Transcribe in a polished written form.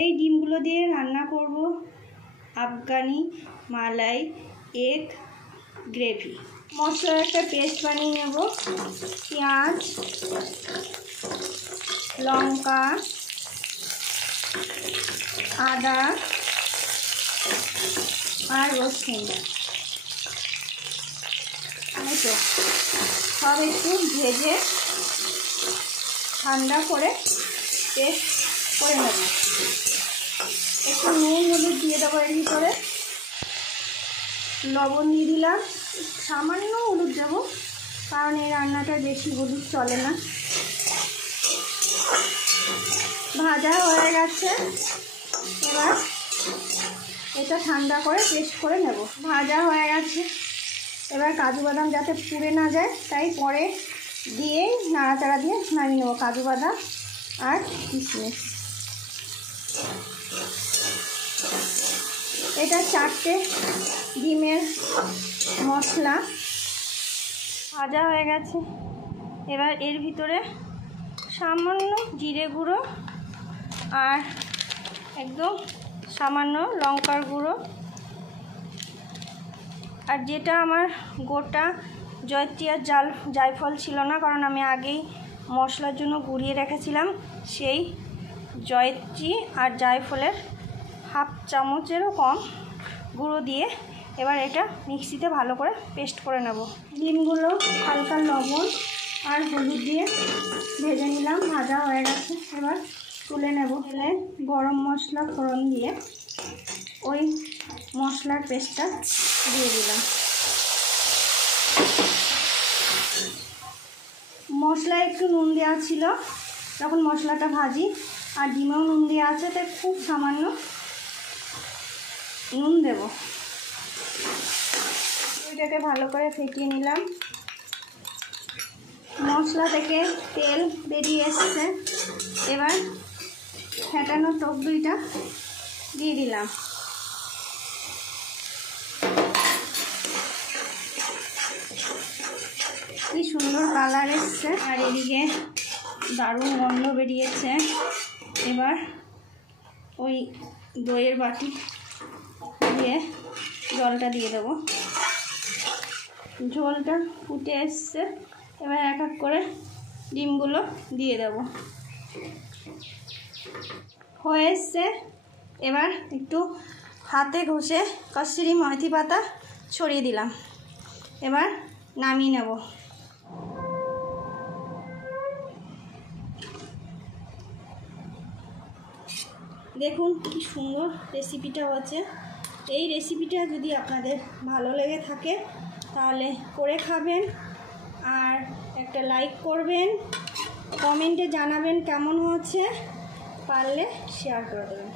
এই ডিমগুলো দিয়ে রান্না করব আফগানি মালাই এগ গ্রেভি। মশলার একটা পেস্ট বানিয়ে নেব। পেঁয়াজ, লঙ্কা, আদা আর রসুন তো সব একটু ভেজে ঠান্ডা করে পেস্ট করে নেব। একটু নুন হলুদ দিয়ে দেবো, এর ভিতরে লবণ দিয়ে দিলাম, সামান্য হলুদ দেবো কারণ এই রান্নাটা বেশি হলুদ চলে না। ভাজা হয়ে গেছে, এবার এটা ঠান্ডা করে পেস্ট করে নেব। ভাজা হয়ে গেছে, এবার কাজু বাদাম যাতে পুড়ে না যায় তাই পরে দিয়ে নাড়াচাড়া দিয়ে নামিয়ে নেব কাজু বাদাম আর কিশমিশ। এটা 4টে ডিমের মশলা ভাজা হয়ে গেছে। এবার এর ভিতরে সামান্য জিরে গুঁড়ো আর একদম সামান্য লঙ্কার গুঁড়ো আর যেটা আমার গোটা জয়ত্রী আর জায়ফল ছিল না, কারণ আমি আগেই মশলার জন্য গুঁড়িয়ে রেখেছিলাম, সেই জয়ত্রী আর জায়ফলের হাফ চামচেরও কম গুঁড়ো দিয়ে এবার এটা মিক্সিতে ভালো করে পেস্ট করে নেব। ডিমগুলো হালকা লবণ আর হলুদ দিয়ে ভেজে নিলাম, ভাজা হয়ে গেছে। এবার তুলে নেব। তেলে গরম মশলা ফোড়ন দিয়ে ওই মশলার পেস্টটা দিয়ে দিলাম। মশলায় একটু নুন দেওয়া ছিল তখন মশলাটা ভাজি, আর ডিমেও নুন দেওয়া আছে তাই খুব সামান্য নুন দেব। এটাকে ভালো করে ফেটিয়ে নিলাম। মশলা থেকে তেল বেরিয়ে এসছে, এবার ফেটানো টক দইটা দিয়ে দিলাম। কি সুন্দর কালার এসছে আর এদিকে দারুণ গন্ধ বেরিয়েছে। এবার ওই দইয়ের বাটি দিয়ে জলটা দিয়ে দেবো। ঝোলটা ফুটে এসছে, এবার এক এক করে ডিমগুলো দিয়ে দেবো। হয়ে এসছে, এবার একটু হাতে ঘষে কসুরি মেথি পাতা ছড়িয়ে দিলাম। এবার নামিয়ে নেব। দেখুন কি সুন্দর রেসিপিটা হচ্ছে। এই রেসিপিটা যদি আপনাদের ভালো লেগে থাকে তাহলে করে খাবেন আর একটা লাইক করবেন, কমেন্টে জানাবেন কেমন হচ্ছে, পারলে শেয়ার করে দেবেন।